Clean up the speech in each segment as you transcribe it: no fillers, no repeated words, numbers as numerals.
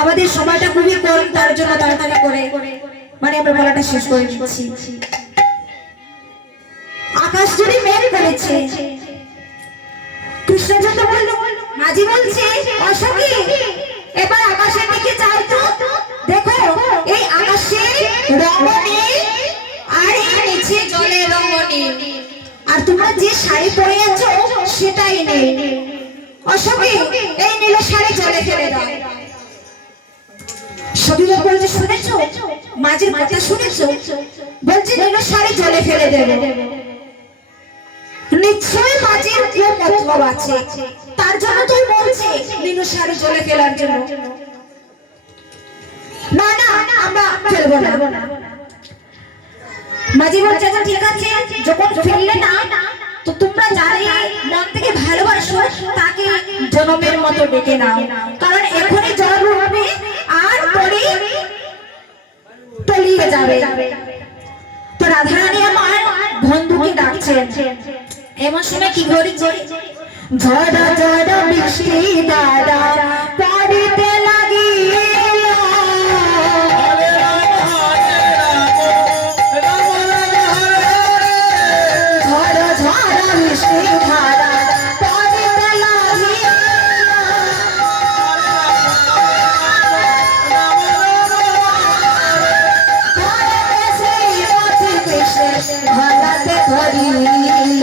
আমাদের সময়টা খুবই কম, তার জন্য তাড়াতাড়ি করে মানে আমরা বলাটা শেষ করে দিচ্ছি। আকাশ জুড়ে মেঘ করেছে। কৃষ্ণচন্দ্র বলল, মাঝি বলছে অসখী এবার আকাশের দিকে চাও তো, দেখো এই আকাশে রঙে আর এই নিচে জলে রঙে, আর তোমরা যে শাড়ি পরে আছো সেটাই নেই। অসখী এই নীল শাড়ি জলে ফেলে দাও। সবিতা বলছে, শুনেছো মাঝির কথা শুনেছো? বলছে নীল শাড়ি জলে ফেলে দেবে। নিশ্চয়ই মাঝির কেউ মতলব আছে, তার জন্য তুই বলছে নীল শাড়ি জলে ফেলার জন্য। না না আমরা ফেলবো না। মাঝি বলছে ঠিক আছে, যখন ফেললে না তো তোমরা যারে মন থেকে ভালোবাসো তাকে জনমের মতো ডেকে নাও, কারণ এখনই জল হবে আর পরে তলিয়ে যাবে। তো রাধারানী আমার বন্ধুকে ডাকছেন। এমন সময় কি করেছে, ঝড় ঝড় বৃষ্টি দাদা পড়িতে লাগিল, ঝড় ঝড় বৃষ্টি ধারা পড়িতে লাগিল, ভালাতে ধরিল,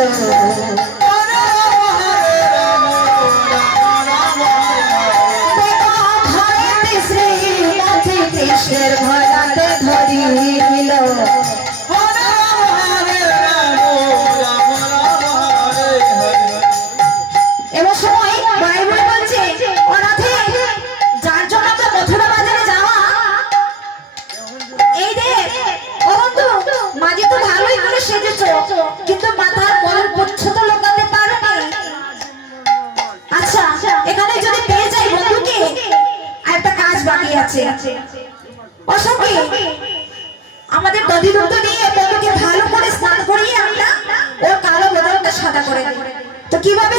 কৃষ্ণের ভালাতে ধরিল। এবার সময় বাইবেল বলছে অনাথে যার জন্য তো মথুরা বাজারে যাওয়া, এই রে ও বন্ধু মাঝি তো ভালোই করে সেজেছো, কিন্তু মাথার বল পচ্ছদ লোকাতে পারোনি। আচ্ছা এখানে যদি পেয়ে যাই বন্ধুকে, আর একটা কাজ বাকি আছে। অসখী আমাদের দধি দুধ নিয়ে বন্ধুকে ভালো করে স্নান করিয়ে আমরা ওর কালো বদলটা সাদা করে দেব। তো কিভাবে